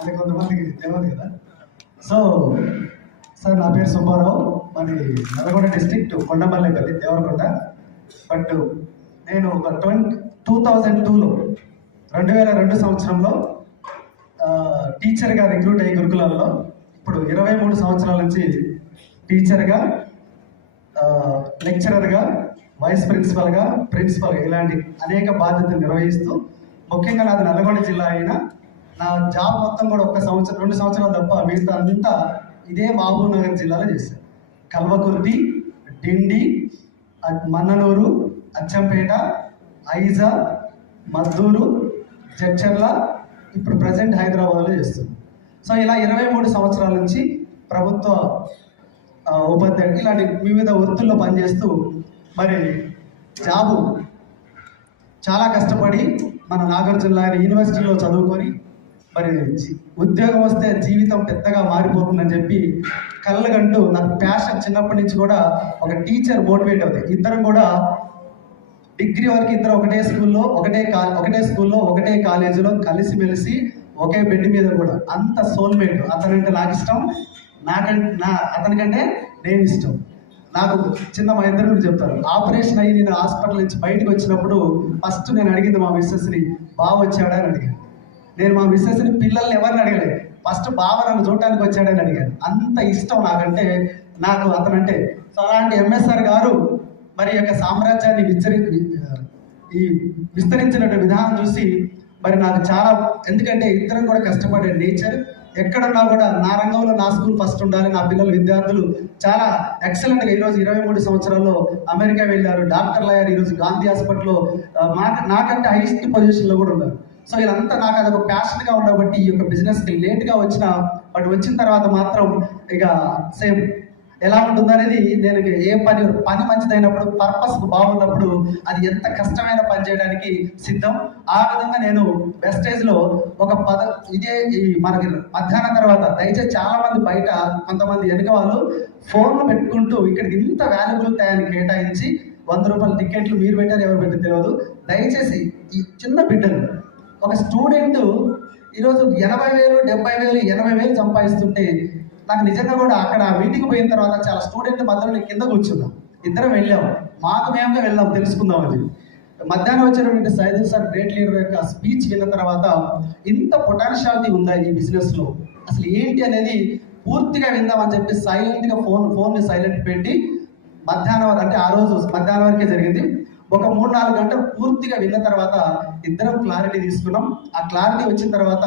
అది కొంతమందికి తెలియదు కదా. సో సార్ నా పేరు సుబ్బారావు, మరి నల్గొండ డిస్ట్రిక్ట్ కొండమల్లేపల్లి దేవరకొండ. బట్ నేను ఒక 2002లో 2002 సంవత్సరంలో టీచర్గా రిక్రూట్ అయ్యి గురుకులాల్లో ఇప్పుడు 23 సంవత్సరాల నుంచి టీచర్గా, లెక్చరర్గా, వైస్ ప్రిన్సిపల్గా, ప్రిన్సిపల్గా ఇలాంటి అనేక బాధ్యతలు నిర్వహిస్తూ, ముఖ్యంగా నాది నల్గొండ జిల్లా అయినా నా జాబ్ మొత్తం కూడా 2 సంవత్సరాలు తప్ప మిగతా అంతా ఇదే మహబూబ్ నగర్ జిల్లాలో చేశాను. కల్వకుర్తి, డిండి, మన్ననూరు, అచ్చంపేట, ఐజా, మద్దూరు, జడ్చర్ల, ఇప్పుడు ప్రజెంట్ హైదరాబాద్లో చేస్తుంది. సో ఇలా 23 సంవత్సరాల నుంచి ప్రభుత్వ ఉపాధ్యాయుడు ఇలాంటి వివిధ వృత్తుల్లో పనిచేస్తూ మరి జాబు చాలా కష్టపడి మన నాగార్జున యూనివర్సిటీలో చదువుకొని మరి ఉద్యోగం వస్తే జీవితం పెద్దగా మారిపోతుందని చెప్పి కళ్ళగంటూ నాకు ప్యాషన్ చిన్నప్పటి నుంచి కూడా ఒక టీచర్ మోటివేట్ అవుతాయి. ఇద్దరం కూడా డిగ్రీ వరకు ఇద్దరు ఒకటే స్కూల్లో ఒకటే కాలేజీలో కలిసిమెలిసి ఒకే బెడ్ మీద కూడా అంత సోల్మేట్. అతనంటే నాకు ఇష్టం, అతనికంటే నేను ఇష్టం. నాకు చిన్న మా ఇద్దరు కూడా చెప్తారు, ఆపరేషన్ అయ్యి నేను హాస్పిటల్ నుంచి బయటకు వచ్చినప్పుడు ఫస్ట్ నేను అడిగింది మా మిస్సెస్ని, బావ వచ్చాడా అని అడిగాను. నేను మా మిస్సెస్ని పిల్లల్ని ఎవరిని అడగలేదు, ఫస్ట్ బావ నన్ను చూడటానికి వచ్చాడని అడిగాను. అంత ఇష్టం నాకంటే, నాకు అతనంటే. సో అలాంటి ఎంఎస్ఆర్ గారు మరి యొక్క సామ్రాజ్యాన్ని విస్తరించిన విధానం చూసి మరి నాకు చాలా, ఎందుకంటే ఇద్దరం కూడా కష్టపడే నేచర్. ఎక్కడున్నా కూడా నా రంగంలో నా స్కూల్ ఫస్ట్ ఉండాలి, నా పిల్లలు విద్యార్థులు చాలా ఎక్సలెంట్గా ఈరోజు 23 సంవత్సరాల్లో అమెరికా వెళ్ళారు, డాక్టర్లు అయ్యారు, ఈరోజు గాంధీ హాస్పిటల్లో నాకంటే హైయెస్ట్ పొజిషన్లో కూడా ఉన్నారు. సో ఇదంతా నాకు అదొక ప్యాషన్గా ఉండబట్టి ఈ యొక్క బిజినెస్కి లేట్గా వచ్చిన, బట్ వచ్చిన తర్వాత మాత్రం ఇక సేమ్ ఎలా ఉంటుందనేది, నేను ఏ పని మంచిదైనప్పుడు, పర్పస్ బాగున్నప్పుడు అది ఎంత కష్టమైన పని చేయడానికి సిద్ధం. ఆ విధంగా నేను వెస్టేజ్లో ఒక ఇదే ఈ మనకి మధ్యాహ్నం తర్వాత దయచేసి చాలా మంది బయట కొంతమంది వెనుక వాళ్ళు ఫోన్లు పెట్టుకుంటూ ఇక్కడికి ఇంత వాల్యుబుల్ టైంని కేటాయించి 100 రూపాయల టికెట్లు మీరు పెట్టారు, ఎవరు పెట్టారు తెలియదు. దయచేసి ఈ చిన్న బిడ్డలు, ఒక స్టూడెంట్ ఈరోజు 80,000, 70,000, 80,000 సంపాదిస్తుంటే నాకు నిజంగా కూడా అక్కడ మీటింగ్ పోయిన తర్వాత చాలా స్టూడెంట్ మధ్యలో కింద కూర్చున్నాం, ఇద్దరం వెళ్ళాం, మాకు మేముగా వెళ్దాం తెలుసుకుందాం అని. మధ్యాహ్నం వచ్చినటువంటి సైదల్ సార్ గ్రేట్ లీడర్ యొక్క స్పీచ్ విన్న తర్వాత ఇంత పొటెన్షియాలిటీ ఉందా ఈ బిజినెస్లో, అసలు ఏంటి అనేది పూర్తిగా విందామని చెప్పి సైలెంట్గా ఫోన్ని సైలెంట్ పెట్టి మధ్యాహ్నం, అంటే ఆ రోజు మధ్యాహ్నం వరకే జరిగింది, ఒక 3-4 గంటలు పూర్తిగా విన్న తర్వాత ఇద్దరం క్లారిటీ తీసుకున్నాం. ఆ క్లారిటీ వచ్చిన తర్వాత